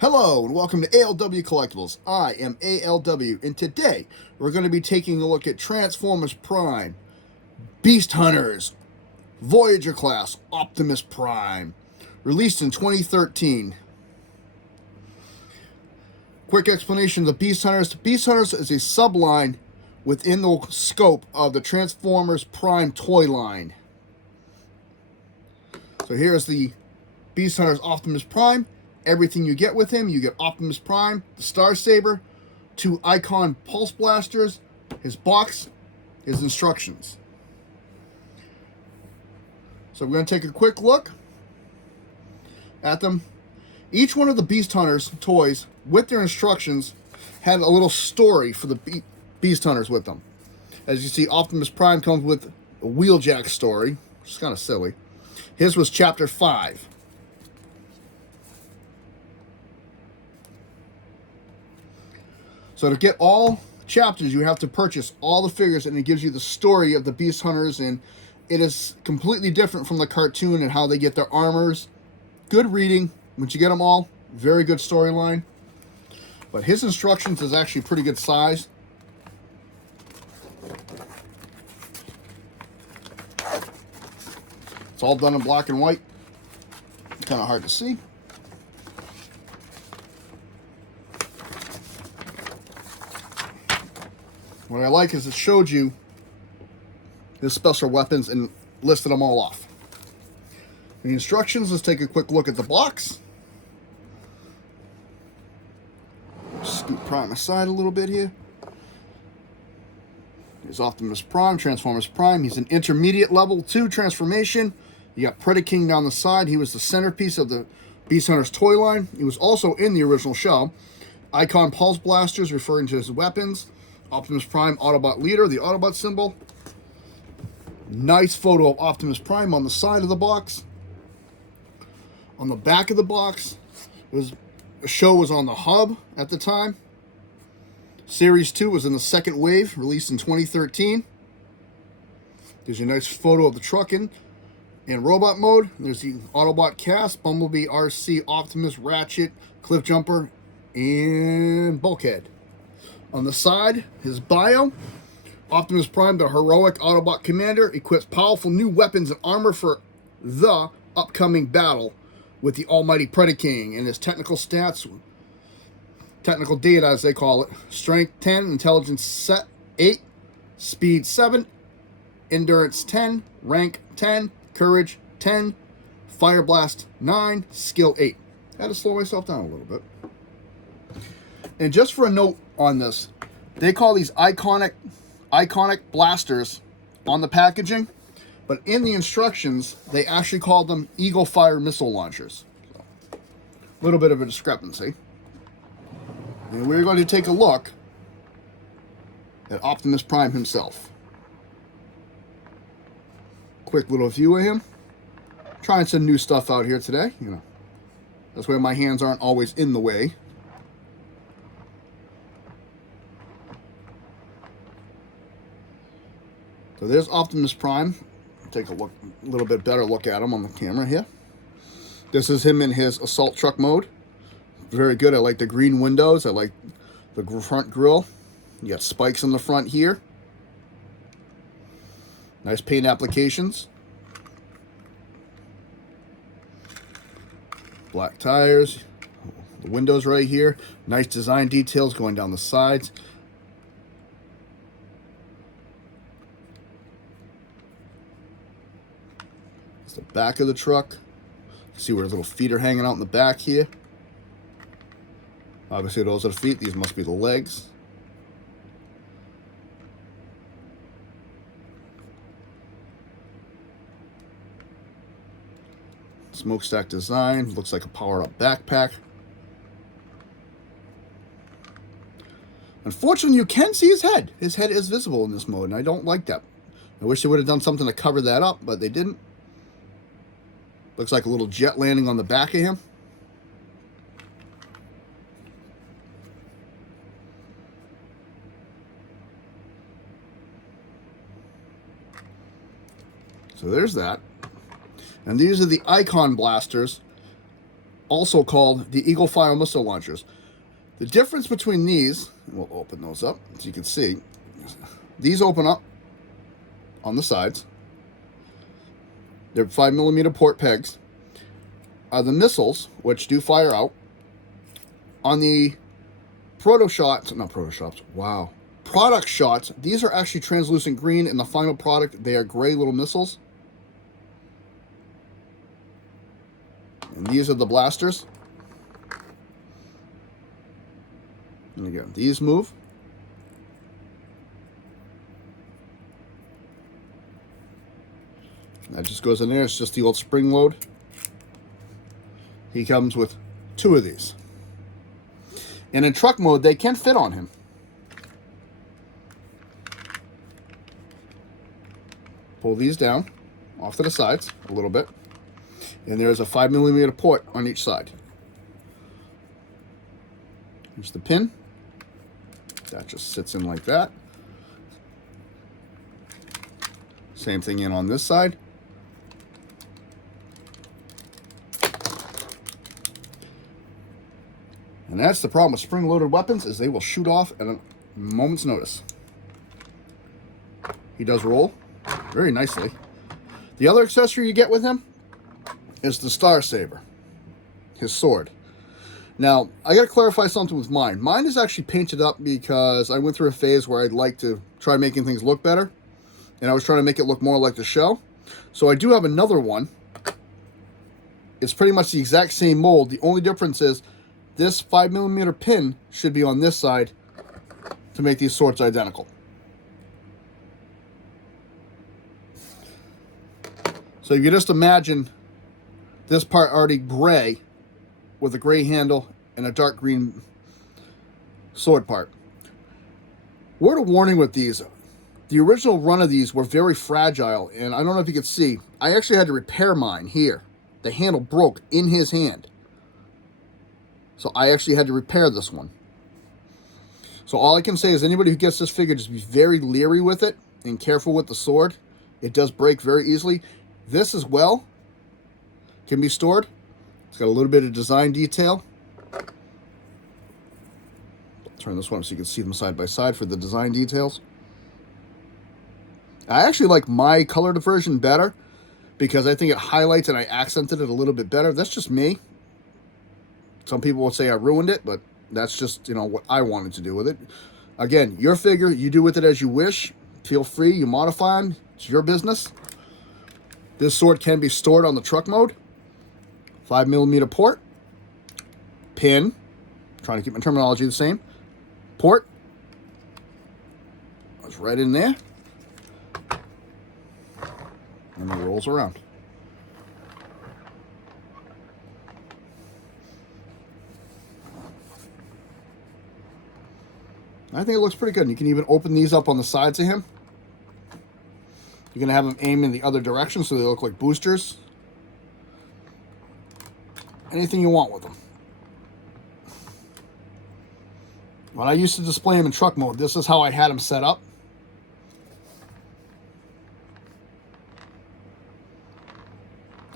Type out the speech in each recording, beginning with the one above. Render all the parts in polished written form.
Hello and welcome to ALW Collectibles. I am ALW, and today we're going to be taking a look at Transformers Prime, Beast Hunters, Voyager class, Optimus Prime, released in 2013. Quick explanation of the Beast Hunters. Beast Hunters is a subline within the scope of the Transformers Prime toy line. So here's the Beast Hunters Optimus Prime. Everything you get with him, you get Optimus Prime, the Star Saber, 2 Icon Pulse Blasters, his box, his instructions. So we're going to take a quick look at them. Each one of the Beast Hunters toys, with their instructions, had a little story for the Beast Hunters with them. As you see, Optimus Prime comes with a Wheeljack story, which is kind of silly. His was Chapter 5. So to get all chapters, you have to purchase all the figures, and it gives you the story of the Beast Hunters, and it is completely different from the cartoon and how they get their armors. Good reading. Once you get them all, very good storyline. But his instructions is actually pretty good size. It's all done in black and white. Kind of hard to see. What I like is it showed you his special weapons and listed them all off. The instructions, let's take a quick look at the box. Scoot Prime aside a little bit here. Here's Optimus Prime, Transformers Prime. He's an intermediate level 2 transformation. You got Predaking down the side. He was the centerpiece of the Beast Hunters toy line. He was also in the original show. Icon Pulse Blasters referring to his weapons. Optimus Prime Autobot leader, the Autobot symbol. Nice photo of Optimus Prime on the side of the box. On the back of the box, the show was on the hub at the time. Series 2 was in the second wave, released in 2013. There's a nice photo of the truck in robot mode. There's the Autobot cast, Bumblebee, RC, Optimus, Ratchet, Cliffjumper, and Bulkhead. On the side, his bio. Optimus Prime, the heroic Autobot commander, equips powerful new weapons and armor for the upcoming battle with the almighty Predaking. And his technical stats, technical data as they call it: strength 10, intelligence 8, speed 7, endurance 10, rank 10, courage 10, fire blast 9, skill 8. I had to slow myself down a little bit. And just for a note on this, they call these iconic blasters on the packaging, but in the instructions they actually call them Eagle Fire missile launchers. So, a little bit of a discrepancy. And we're going to take a look at Optimus Prime himself. Quick little view of him. Trying some new stuff out here today, you know. That's why my hands aren't always in the way. So there's Optimus Prime. Take a look, a little bit better look at him on the camera here. This is him in his assault truck mode. Very good. I like the green windows. I like the front grille. You got spikes in the front here. Nice paint applications. Black tires. The windows right here. Nice design details going down the sides. The back of the truck. See where his little feet are hanging out in the back here. Obviously those are the feet. These must be the legs. Smokestack design. Looks like a powered up backpack. Unfortunately, you can see his head. His head is visible in this mode, and I don't like that. I wish they would have done something to cover that up, but they didn't. Looks like a little jet landing on the back of him. So there's that. And these are the Icon blasters also called the Eagle Fire missile launchers. The difference between these, and we'll open those up as you can see, these open up on the sides. They're 5mm port pegs. Are the missiles, which do fire out. On the product shots, these are actually translucent green. In the final product, they are gray little missiles. And these are the blasters. And again, these move. That just goes in there. It's just the old spring load. He comes with 2 of these. And in truck mode, they can fit on him. Pull these down off to the sides a little bit. And there's a 5mm port on each side. Here's the pin. That just sits in like that. Same thing in on this side. And that's the problem with spring-loaded weapons, is they will shoot off at a moment's notice. He does roll very nicely. The other accessory you get with him is the Star Saber, his sword. Now, I got to clarify something with mine. Mine is actually painted up because I went through a phase where I'd like to try making things look better, and I was trying to make it look more like the show. So I do have another one. It's pretty much the exact same mold. The only difference is this 5mm pin should be on this side to make these swords identical. So you just imagine this part already gray with a gray handle and a dark green sword part. Word of warning with these, the original run of these were very fragile, and I don't know if you can see, I actually had to repair mine here. The handle broke in his hand. So I actually had to repair this one. So all I can say is anybody who gets this figure, just be very leery with it and careful with the sword. It does break very easily. This as well can be stored. It's got a little bit of design detail. I'll turn this one so you can see them side by side for the design details. I actually like my colored version better because I think it highlights and I accented it a little bit better. That's just me. Some people will say I ruined it, but that's just, what I wanted to do with it. Again, your figure, you do with it as you wish. Feel free, you modify them. It's your business. This sword can be stored on the truck mode. 5mm port. Pin. I'm trying to keep my terminology the same. Port. It's right in there. And it rolls around. I think it looks pretty good. You can even open these up on the sides of him. You're going to have them aim in the other direction so they look like boosters. Anything you want with them. When I used to display them in truck mode, this is how I had them set up.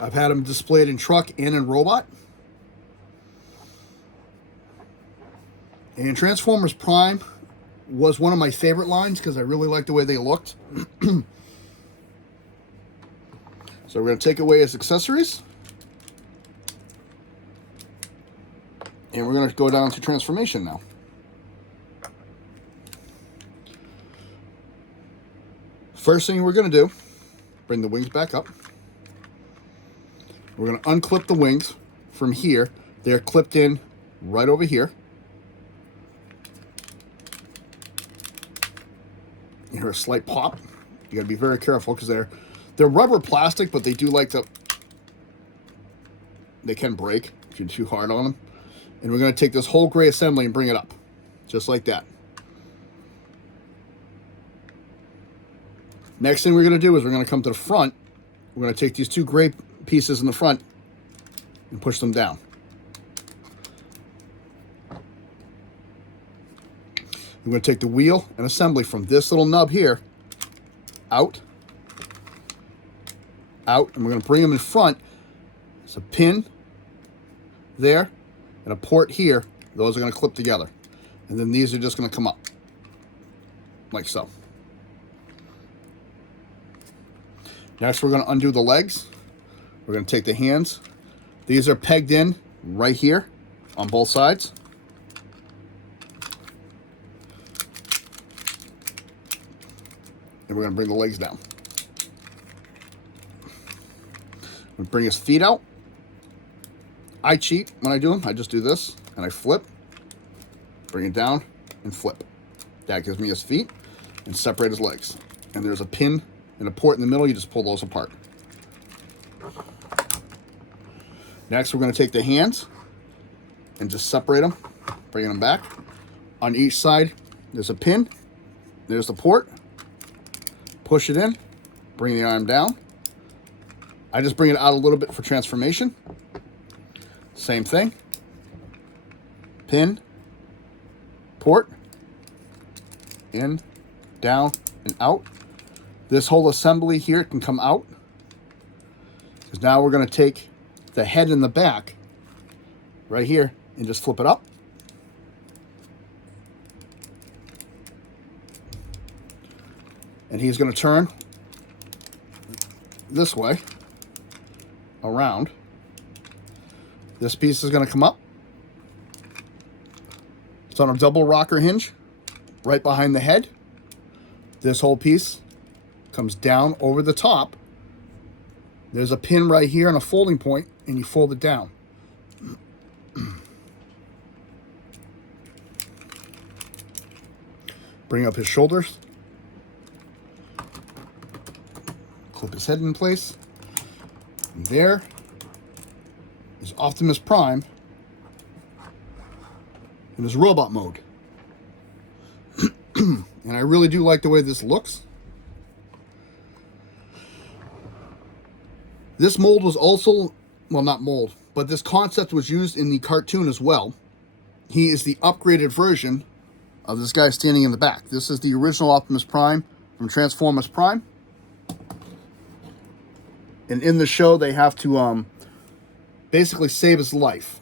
I've had them displayed in truck and in robot. And Transformers Prime was one of my favorite lines because I really liked the way they looked. So we're going to take away his accessories. And we're going to go down to transformation now. First thing we're going to do, bring the wings back up. We're going to unclip the wings from here. They're clipped in right over here. You hear a slight pop. You got to be very careful because they're rubber plastic, but they do like to. They can break if you're too hard on them. And we're going to take this whole gray assembly and bring it up, just like that. Next thing we're going to do is we're going to come to the front. We're going to take these 2 gray pieces in the front and push them down. We're going to take the wheel and assembly from this little nub here out, and we're going to bring them in front. It's a pin there and a port here. Those are going to clip together. And then these are just going to come up like so. Next, we're going to undo the legs. We're going to take the hands. These are pegged in right here on both sides. And we're going to bring the legs down. We bring his feet out. I cheat when I do them. I just do this and I flip, bring it down and flip. That gives me his feet and separate his legs. And there's a pin and a port in the middle. You just pull those apart. Next, we're going to take the hands and just separate them, bringing them back. On each side, there's a pin. There's the port. Push it in, bring the arm down. I just bring it out a little bit for transformation. Same thing. Pin, port, in, down, and out. This whole assembly here can come out. Because now we're going to take the head and the back right here and just flip it up. And he's going to turn this way around. This piece is going to come up. It's on a double rocker hinge right behind the head. This whole piece comes down over the top. There's a pin right here and a folding point, and you fold it down. Bring up his shoulders. Clip his head in place. And there is Optimus Prime in his robot mode. And I really do like the way this looks. This mold was also, well, not mold, but this concept was used in the cartoon as well. He is the upgraded version of this guy standing in the back. This is the original Optimus Prime from Transformers Prime. And in the show, they have to basically save his life.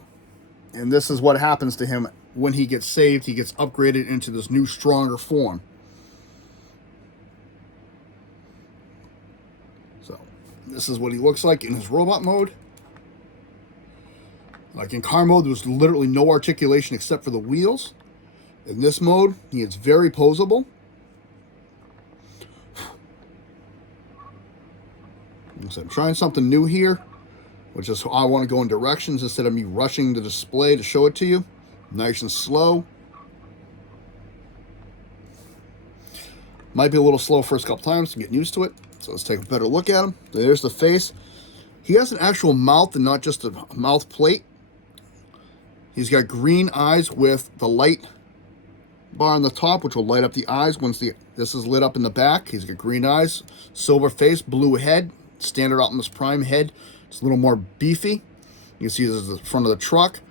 And this is what happens to him when he gets saved. He gets upgraded into this new, stronger form. So, this is what he looks like in his robot mode. Like in car mode, there's literally no articulation except for the wheels. In this mode, he is very posable. So I'm trying something new here, which is how I want to go in directions instead of me rushing the display to show it to you. Nice and slow. Might be a little slow first couple times to get used to it. So let's take a better look at him. There's the face. He has an actual mouth and not just a mouth plate. He's got green eyes with the light bar on the top, which will light up the eyes once this is lit up in the back. He's got green eyes, silver face, blue head. Standard Optimus Prime head. It's a little more beefy. You can see this is the front of the truck.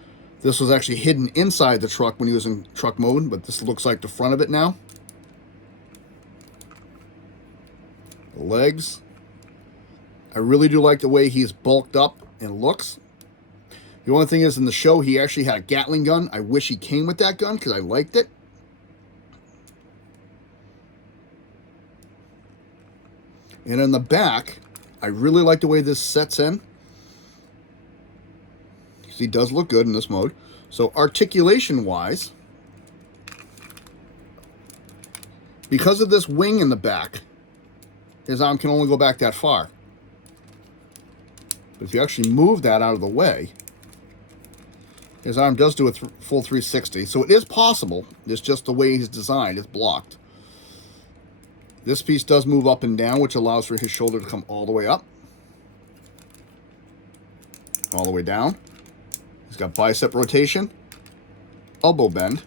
This was actually hidden inside the truck when he was in truck mode, but this looks like the front of it now. The legs. I really do like the way he's bulked up and looks. The only thing is, in the show, he actually had a Gatling gun. I wish he came with that gun because I liked it. And in the back, I really like the way this sets in. He does look good in this mode. So articulation-wise, because of this wing in the back, his arm can only go back that far. But if you actually move that out of the way, his arm does do a full 360. So it is possible. It's just the way he's designed. It's blocked. This piece does move up and down, which allows for his shoulder to come all the way up. All the way down. He's got bicep rotation, elbow bend,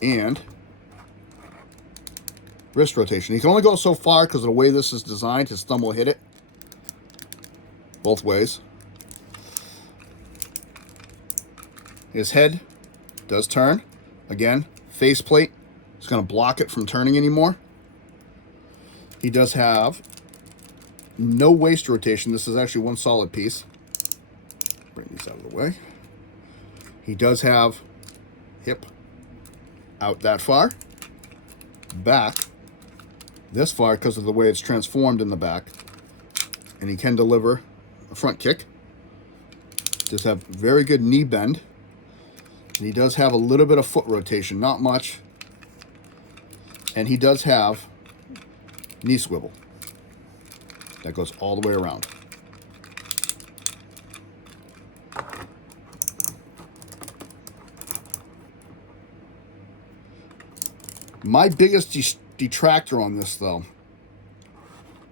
and wrist rotation. He can only go so far because of the way this is designed. His thumb will hit it both ways. His head does turn. Again, faceplate is going to block it from turning anymore. He does have no waist rotation. This is actually one solid piece. Bring these out of the way. He does have hip out that far, back this far because of the way it's transformed in the back, and he can deliver a front kick. Does have very good knee bend, and he does have a little bit of foot rotation, not much, and he does have knee swivel that goes all the way around. My biggest detractor on this, though,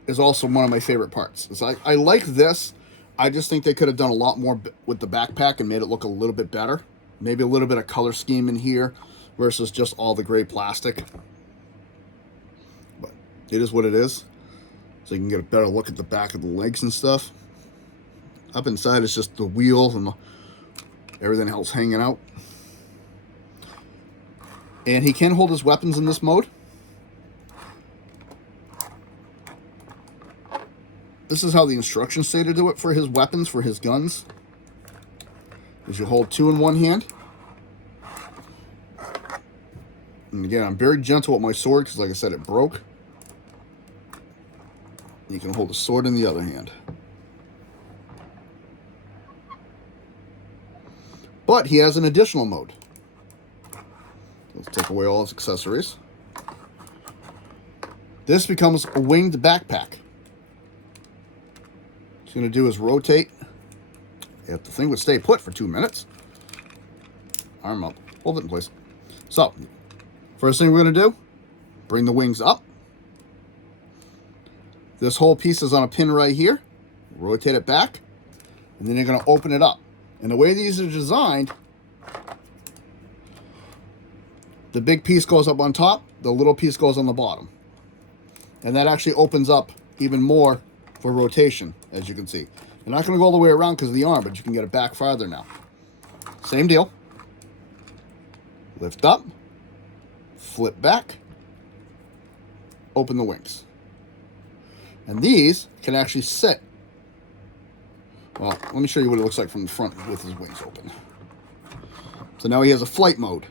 is also one of my favorite parts. I like this. I just think they could have done a lot more with the backpack and made it look a little bit better. Maybe a little bit of color scheme in here versus just all the gray plastic. But it is what it is. So you can get a better look at the back of the legs and stuff. Up inside it's just the wheels and everything else hanging out. And he can hold his weapons in this mode. This is how the instructions say to do it for his weapons, for his guns. Is you hold two in one hand. And again, I'm very gentle with my sword because, like I said, it broke. You can hold the sword in the other hand. But he has an additional mode. Let's take away all his accessories. This becomes a winged backpack. What he's going to do is rotate. If the thing would stay put for 2 minutes. Arm up. Hold it in place. So, first thing we're going to do, bring the wings up. This whole piece is on a pin right here. Rotate it back. And then you're going to open it up. And the way these are designed, the big piece goes up on top, the little piece goes on the bottom. And that actually opens up even more for rotation, as you can see. You're not going to go all the way around because of the arm, but you can get it back farther now. Same deal. Lift up, flip back, open the wings. And these can actually sit. Well, let me show you what it looks like from the front with his wings open. So now he has a flight mode.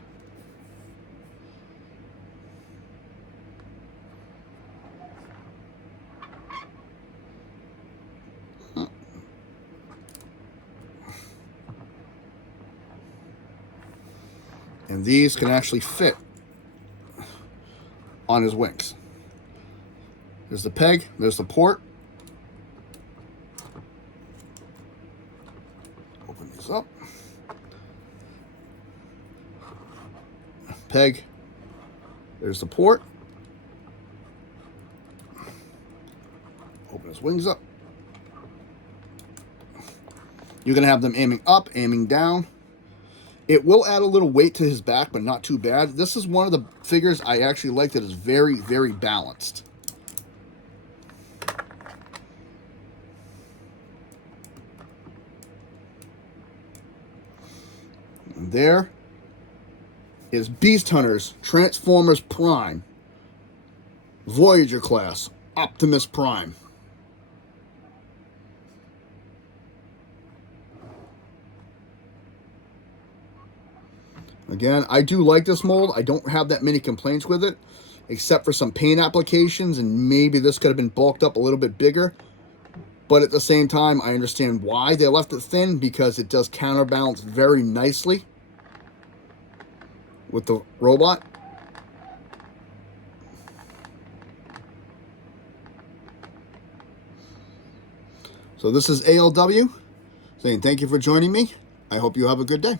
And these can actually fit on his wings. There's the peg, there's the port. Open these up. Peg, there's the port. Open his wings up. You're going to have them aiming up, aiming down. It will add a little weight to his back, but not too bad. This is one of the figures I actually like that is very, very balanced. And there is Beast Hunters Transformers Prime. Voyager class, Optimus Prime. Again, I do like this mold. I don't have that many complaints with it, except for some paint applications, and maybe this could have been bulked up a little bit bigger. But at the same time, I understand why they left it thin, because it does counterbalance very nicely with the robot. So this is ALW saying thank you for joining me. I hope you have a good day.